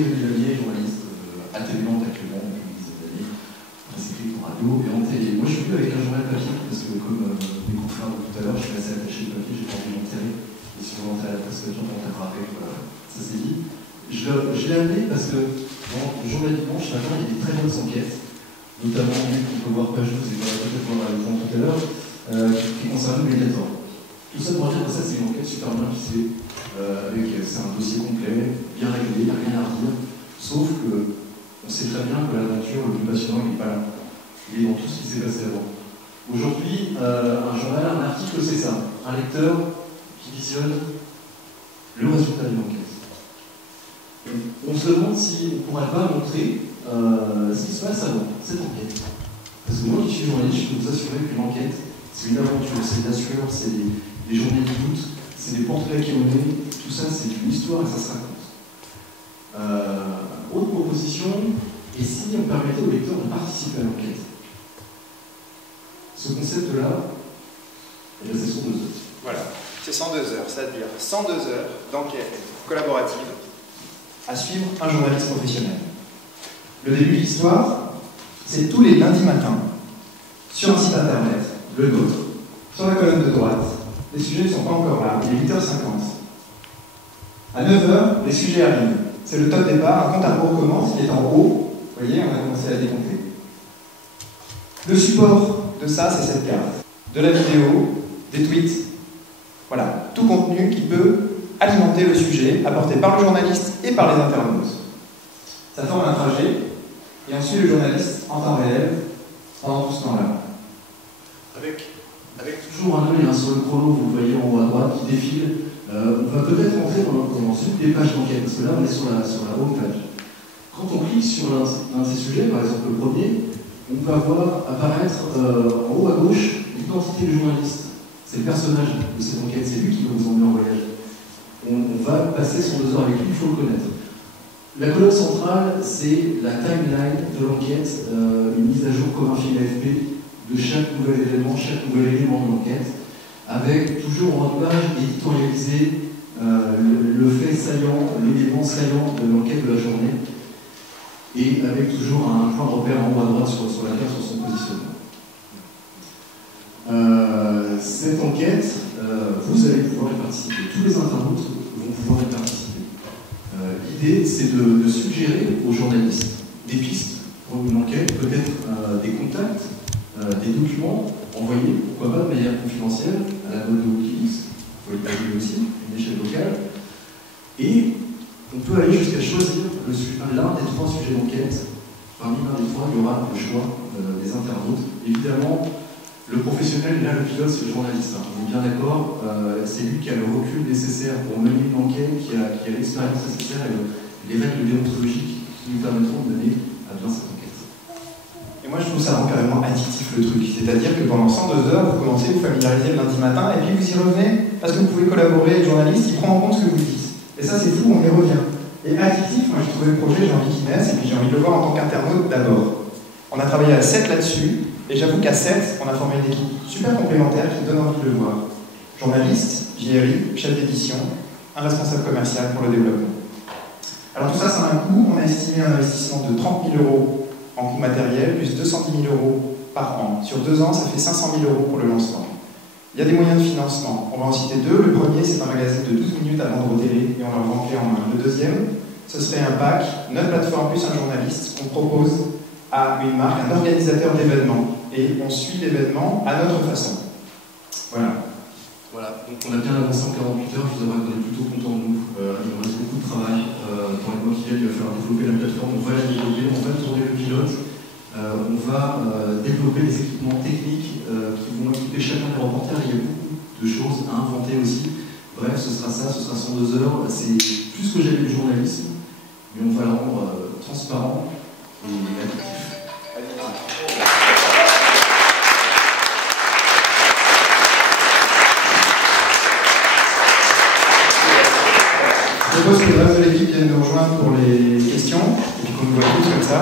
Denis Lallier, journaliste à TV Nantes actuellement depuis une dizaine d'années, presse écrite en radio et en télé. Moi je suis venu avec un journal papier parce que comme mes confrères de tout à l'heure, je suis assez attaché au papier, j'ai pas envie d'enterrer. Et si on enterre la presse papier, on enterrera après, voilà, ça c'est dit. Je l'ai amené parce que dans le journal du dimanche matin, il y a des très bonnes enquêtes, notamment une qu'on peut voir page 12 et qu'on va peut-être voir à l'écran tout à l'heure, qui concerne le Mediator. Tout ça pour dire que ça c'est une enquête super bien ficelée, c'est un dossier complet, bien réglé, il n'y a rien à redire, sauf que on sait très bien que l'aventure, le plus passionnant, il n'est pas là. Il est dans tout ce qui s'est passé avant. Aujourd'hui, un journal, un article, c'est ça. Un lecteur qui visionne le résultat d'une enquête. On se demande si on ne pourrait pas montrer ce qui se passe avant cette enquête. Parce que moi qui suis journaliste, je peux vous assurer qu'une enquête, c'est une aventure, c'est de la sueur, c'est des journées de doute, c'est des portraits qui ont mené, tout ça c'est une histoire et ça se raconte. Autre proposition, et si on permettait aux lecteurs de participer à l'enquête? Ce concept-là, c'est 102 heures. Voilà, c'est 102 heures, c'est-à-dire 102 heures d'enquête collaborative à suivre un journaliste professionnel. Le début de l'histoire, c'est tous les lundis matins, sur un site internet, le nôtre, sur la colonne de droite, les sujets ne sont pas encore là, il est 8h50. À 9h, les sujets arrivent. C'est le top départ, un compte à rebours commence, il est en haut, vous voyez, on a commencé à décompter. Le support de ça, c'est cette carte. De la vidéo, des tweets, voilà, tout contenu qui peut alimenter le sujet, apporté par le journaliste et par les internautes. Ça forme un trajet, et ensuite le journaliste en temps réel, pendant tout ce temps-là. Avec toujours un œil sur le chrono, vous le voyez en haut à droite, qui défile. On va peut-être entrer dans une des pages d'enquête, parce que là on est sur la home page. Quand on clique sur un de ces sujets, par exemple le premier, on va voir apparaître en haut à gauche l'identité du journaliste. C'est le personnage de cette enquête, c'est lui qui va vous emmener en voyage. On va passer 102 heures avec lui, il faut le connaître. La colonne centrale, c'est la timeline de l'enquête, une mise à jour comme un fil AFP de chaque nouvel événement, chaque nouvel élément de l'enquête, avec toujours en page éditorialisé le fait saillant, l'élément saillant de l'enquête de la journée, et avec toujours un point de repère en haut à droite sur la carte sur son positionnement. Cette enquête, vous allez pouvoir y participer. Tous les internautes vont pouvoir y participer. L'idée, c'est de suggérer aux journalistes des pistes pour une enquête, peut-être des contacts, des documents envoyés, pourquoi pas de manière confidentielle, à la mode de Wikileaks, il faut le aussi, une échelle locale. Et on peut aller jusqu'à choisir l'un des 3 sujets d'enquête. Parmi l'un des 3, il y aura le choix des internautes. Évidemment, le professionnel, là, le pilote, c'est le journaliste. Hein. On est bien d'accord, c'est lui qui a le recul nécessaire pour mener une enquête, qui a l'expérience nécessaire et les règles déontologiques qui nous permettront de mener à bien cette enquête. Et moi, je trouve ça rend carrément addictif le truc. C'est-à-dire que pendant 102 heures, vous commencez à vous familiariser le lundi matin, et puis vous y revenez, parce que vous pouvez collaborer avec le journaliste, il prend en compte ce que vous dites. Et ça, c'est fou, on y revient. Et addictif, moi, j'ai trouvé le projet, j'ai envie qu'il naisse, et puis j'ai envie de le voir en tant qu'internaute d'abord. On a travaillé à 7 là-dessus, et j'avoue qu'à 7, on a formé une équipe super complémentaire qui donne envie de le voir. Journaliste, JRI, chef d'édition, un responsable commercial pour le développement. Alors tout ça, ça a un coût. On a estimé un investissement de 30 000 € en coût matériel, plus 210 000 € par an. Sur 2 ans, ça fait 500 000 € pour le lancement. Il y a des moyens de financement. On va en citer 2. Le premier, c'est un magazine de 12 minutes à vendre aux télé, et on leur vend clé en main. Le deuxième, ce serait un pack, notre plateforme plus un journaliste, qu'on propose à une marque, un organisateur d'événements. Et on suit l'événement à notre façon. Voilà. Voilà, donc on a bien avancé en 48 heures, je vous avoue qu'on est plutôt content de nous. Il nous reste beaucoup de travail. Dans les mois qui viennent, il va falloir développer la plateforme, on va la développer, on va tourner le pilote, on va développer des équipements techniques qui vont équiper chacun des reporters. Il y a beaucoup de choses à inventer aussi. Bref, ce sera ça, ce sera 102 heures. C'est plus que j'avais du journalisme, mais on va le rendre transparent et addictif. Je propose que le reste de l'équipe vienne nous rejoindre pour les questions, et puis qu'on nous voit tous comme ça.